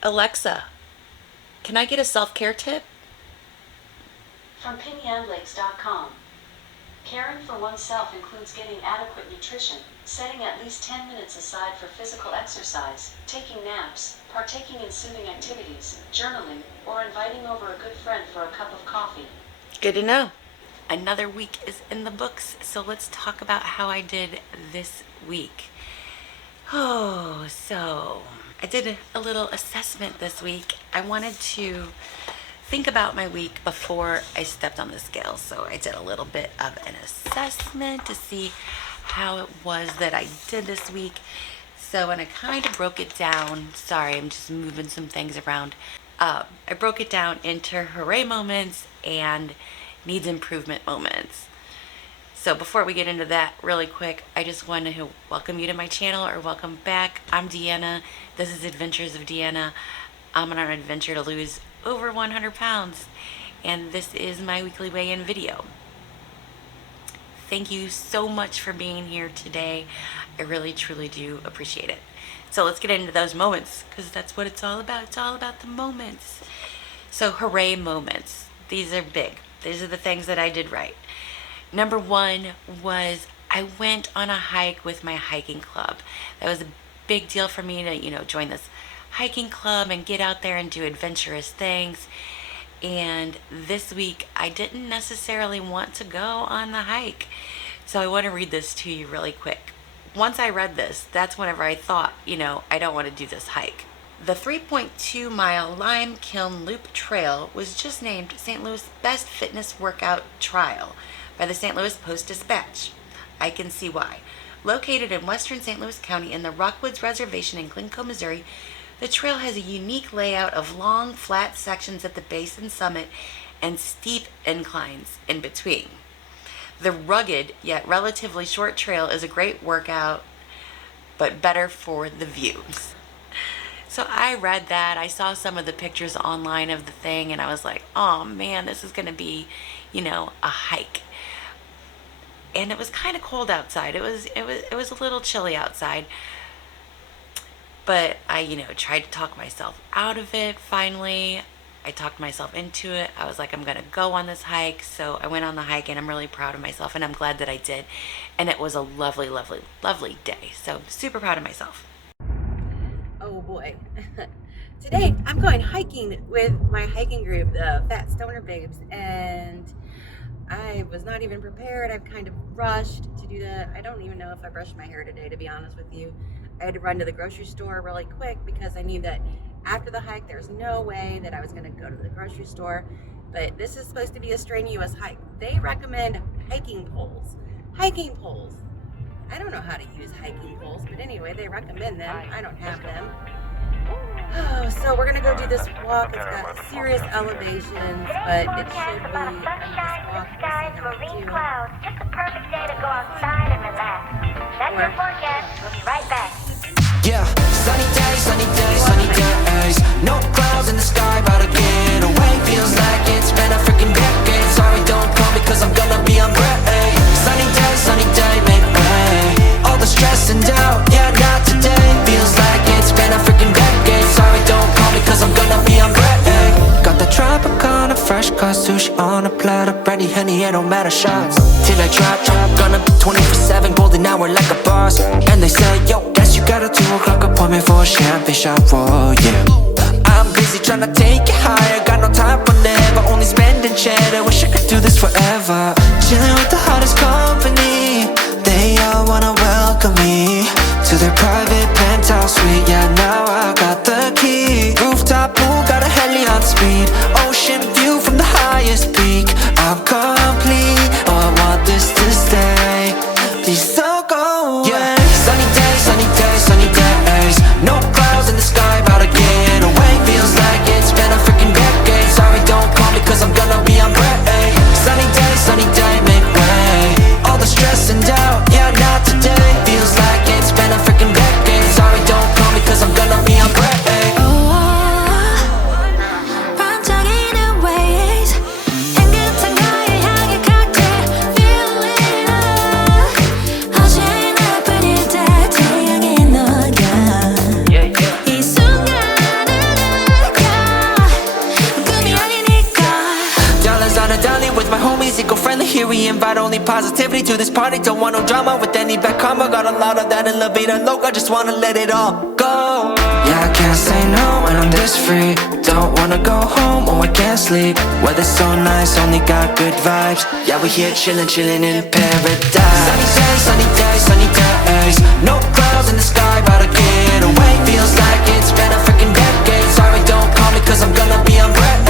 Alexa, can I get a self-care tip? From PinyanLakes.com. Caring for oneself includes getting adequate nutrition, setting at least 10 minutes aside for physical exercise, taking naps, partaking in soothing activities, journaling, or inviting over a good friend for a cup of coffee. Good to know. Another week is in the books, so let's talk about how I did this week. So I did a little assessment this week. I wanted to think about my week before I stepped on the scale. So I did a little bit of an assessment to see how it was that I did this week. So, and I kind of broke it down. Sorry, I'm just moving some things around. I broke it down into hooray moments and needs improvement moments. So before we get into that really quick, I just want to welcome you to my channel, or welcome back. I'm Deanna. This is Adventures of Deanna. I'm on an adventure to lose over 100 pounds, and this is my weekly weigh-in video. Thank you so much for being here today. I really truly do appreciate it. So let's get into those moments, because that's what it's all about. It's all about the moments. So hooray moments. These are big. These are the things that I did right. Number one was I went on a hike with my hiking club. That was a big deal for me to, join this hiking club and get out there and do adventurous things. And this week I didn't necessarily want to go on the hike. So I want to read this to you really quick. Once I read this, that's whenever I thought, I don't want to do this hike. The 3.2 mile Lime Kiln Loop Trail was just named St. Louis' best fitness workout trial by the St. Louis Post-Dispatch. I can see why. Located in western St. Louis County in the Rockwoods Reservation in Glencoe, Missouri, the trail has a unique layout of long, flat sections at the base and summit and steep inclines in between. The rugged yet relatively short trail is a great workout, but better for the views. So I read that. I saw some of the pictures online of the thing, and I was like, oh man, this is going to be, a hike. And it was kind of cold outside. It was a little chilly outside. But I, tried to talk myself out of it. Finally, I talked myself into it. I was like, I'm going to go on this hike. So I went on the hike, and I'm really proud of myself, and I'm glad that I did. And it was a lovely, lovely, lovely day. So super proud of myself. Oh boy. Today I'm going hiking with my hiking group, the Fat Stoner Babes, and I was not even prepared. I've kind of rushed to do that. I don't even know if I brushed my hair today, to be honest with you. I had to run to the grocery store really quick because I knew that after the hike there's no way that I was going to go to the grocery store. But this is supposed to be a strenuous hike. They recommend hiking poles. Hiking poles. I don't know how to use hiking poles, but anyway, they recommend them. I don't have them. Oh, so we're gonna go do this walk. It's got serious elevations, but it should be Sunshine, blue skies, marine clouds. Just the perfect day to go outside and relax. That's your forecast. We'll be right back. Yeah, sunny days, sunny days, sunny days. No clouds in the sky, about to get away. Feels like it's been a freaking decade. Sorry, don't call me, cause I'm gonna be on break. Sunny day, make way. All the stress and doubt, yeah, not today. Feels like it's been a freaking decade. Sorry, don't call me, cause I'm gonna be on break. Got the Tropicana, fresh cut sushi on a platter. Brandy, honey, it don't matter, shots till I drop. Gonna be 24/7, golden hour like a boss. And they say, yo, guess you got a 2 o'clock appointment for a champagne shot, whoa, yeah. I'm busy tryna take it higher. Got no time for never, only spending cheddar. Wish I could do this forever. Chilling with the hottest company. They all wanna welcome me to their private penthouse suite. Yeah, now I got the key. Rooftop pool, got a heli on speed. Ocean view from the highest peak. I'm complete, oh, I want this to stay. Please don't go away. Yeah, sunny days, sunny days, sunny days. No clouds in the sky, about to get away. Feels like it's been a freaking decade. Sorry, don't call me, cause I'm gonna be on break. Sunny day, make way. All the stress and doubt, yeah, not today. Feels like it's been a freaking decade. Sorry, don't invite only positivity to this party. Don't want no drama with any bad karma. Got a lot of that in La Vida Loca, just wanna let it all go. Yeah, I can't say no when I'm this free. Don't wanna go home, oh I can't sleep. Weather's so nice, only got good vibes. Yeah, we here chillin', chillin' in paradise. Sunny days, sunny days. No clouds in the sky, about to get away. Feels like it's been a freaking decade. Sorry, don't call me cause I'm gonna be on break.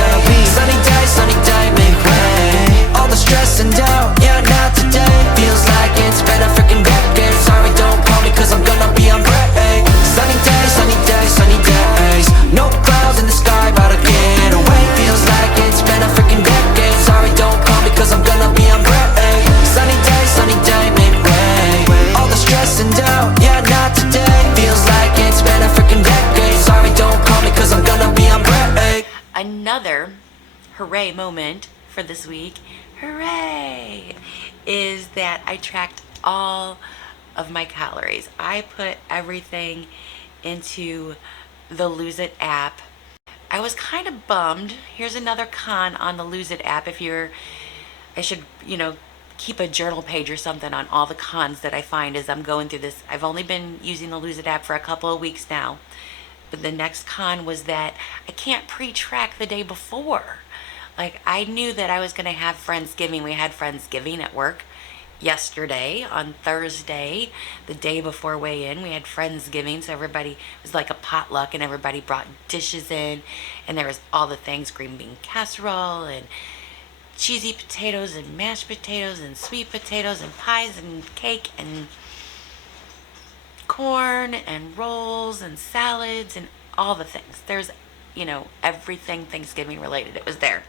Sunny day, make way. All the stress and doubt, yeah, not today. Feels like it's been a freaking decade. Sorry, don't call me cause I'm gonna be on break. Sunny days, sunny days, sunny days. No clouds in the sky, about to get away. Feels like it's been a freaking decade. Sorry, don't call me cause I'm gonna be on break. Sunny day, make way. All the stress and doubt, yeah, not today. Feels like it's been a freaking decade. Sorry, don't call me cause I'm gonna be on break. Another hooray moment for this week, hooray, is that I tracked all of my calories. I put everything into the Lose It app. I was kind of bummed. Here's another con on the Lose It app. I should, keep a journal page or something on all the cons that I find as I'm going through this. I've only been using the Lose It app for a couple of weeks now. But the next con was that I can't pre-track the day before. Like, I knew that I was going to have Friendsgiving. We had Friendsgiving at work yesterday on Thursday, the day before weigh-in. We had Friendsgiving, so everybody, it was like a potluck, and everybody brought dishes in, and there was all the things, green bean casserole, and cheesy potatoes, and mashed potatoes, and sweet potatoes, and pies, and cake, and corn, and rolls, and salads, and all the things. There's, everything Thanksgiving related. It was there.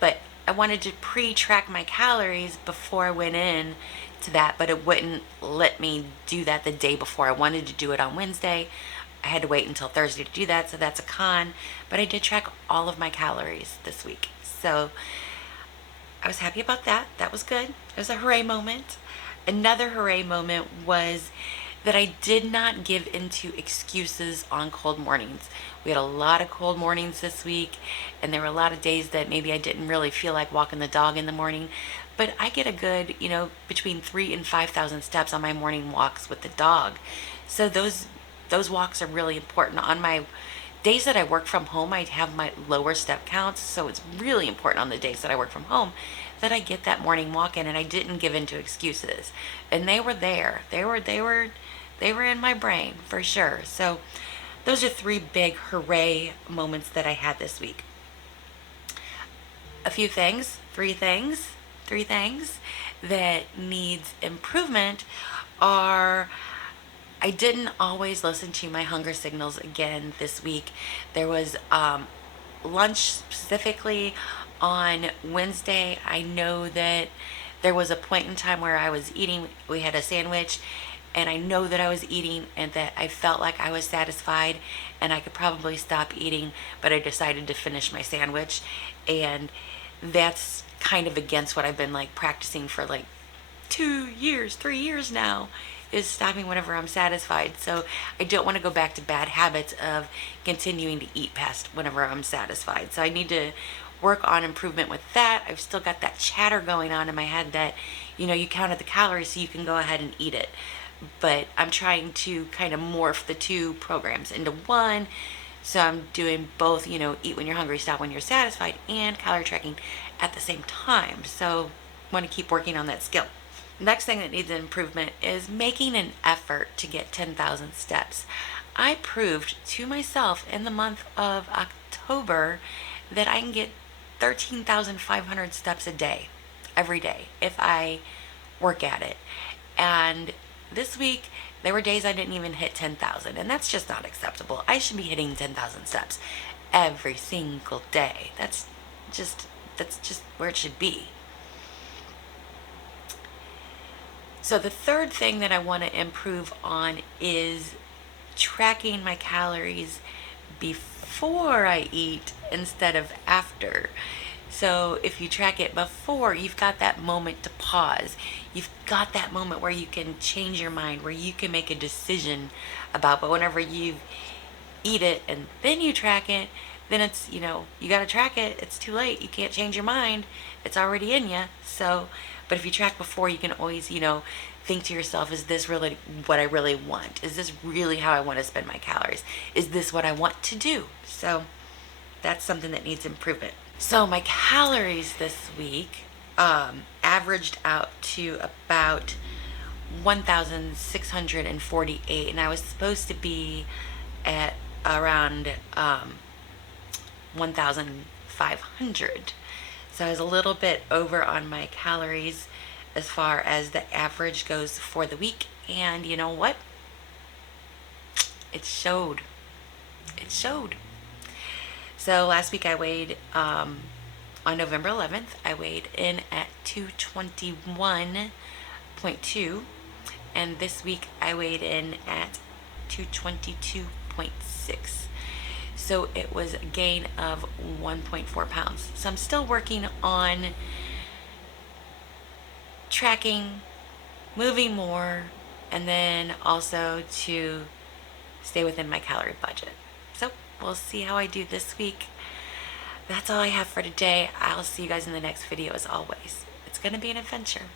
But I wanted to pre-track my calories before I went in to that, but it wouldn't let me do that the day before. I wanted to do it on Wednesday. I had to wait until Thursday to do that, so that's a con. But I did track all of my calories this week. So I was happy about that. That was good. It was a hooray moment. Another hooray moment was that I did not give into excuses on cold mornings. We had a lot of cold mornings this week, and there were a lot of days that maybe I didn't really feel like walking the dog in the morning, but I get a good, between 3,000 and 5,000 steps on my morning walks with the dog. So those walks are really important. On my days that I work from home, I have my lower step counts, so it's really important on the days that I work from home that I get that morning walk in, and I didn't give into excuses. And they were there. They were in my brain for sure. So those are three big hooray moments that I had this week. Three things that needs improvement are, I didn't always listen to my hunger signals again this week. There was lunch specifically on Wednesday. I know that there was a point in time where I was eating, we had a sandwich, and I know that I was eating and that I felt like I was satisfied and I could probably stop eating, but I decided to finish my sandwich. And that's kind of against what I've been practicing for 3 years now, is stopping whenever I'm satisfied. So I don't want to go back to bad habits of continuing to eat past whenever I'm satisfied. So I need to work on improvement with that. I've still got that chatter going on in my head that, you counted the calories so you can go ahead and eat it. But I'm trying to kind of morph the two programs into one. So I'm doing both, eat when you're hungry, stop when you're satisfied, and calorie tracking at the same time. So I want to keep working on that skill. Next thing that needs an improvement is making an effort to get 10,000 steps. I proved to myself in the month of October that I can get 13,500 steps a day, every day, if I work at it. And this week, there were days I didn't even hit 10,000, and that's just not acceptable. I should be hitting 10,000 steps every single day. That's just where it should be. So the third thing that I want to improve on is tracking my calories before I eat instead of after. So if you track it before, you've got that moment to pause. You've got that moment where you can change your mind, where you can make a decision about. But whenever you eat it and then you track it, then it's, you got to track it. It's too late. You can't change your mind. It's already in you. So, but if you track before, you can always, think to yourself, is this really what I really want? Is this really how I want to spend my calories? Is this what I want to do? So that's something that needs improvement. So my calories this week averaged out to about 1,648, and I was supposed to be at around 1,500. So I was a little bit over on my calories as far as the average goes for the week. And you know what? It showed. It showed. So last week I weighed, on November 11th, I weighed in at 221.2. And this week I weighed in at 222.6. So it was a gain of 1.4 pounds. So I'm still working on tracking, moving more, and then also to stay within my calorie budget. So we'll see how I do this week. That's all I have for today. I'll see you guys in the next video as always. It's going to be an adventure.